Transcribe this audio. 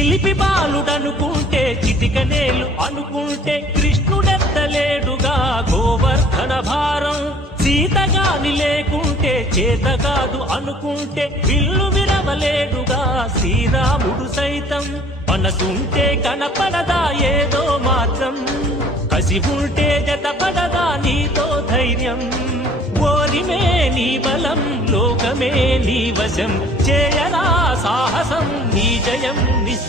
శిల్పి బాలుడనుకుంటే చిటికనేలు అనుకుంటే కృష్ణుడెత్తలేడుగా గోవర్ధన భారం సీతగాని లేకుంటే చేత కాదు అనుకుంటే విల్లు విరవలేడుగా శ్రీరాముడు సైతం మనసుంటే కనపడదా ఏదో మాత్రం? కసి ఉంటే జతపడదా నీతో ధైర్యం? ఓరిమే నీ బలం లోకమే నీ వశం. చేయరా సాహసం నీ జయం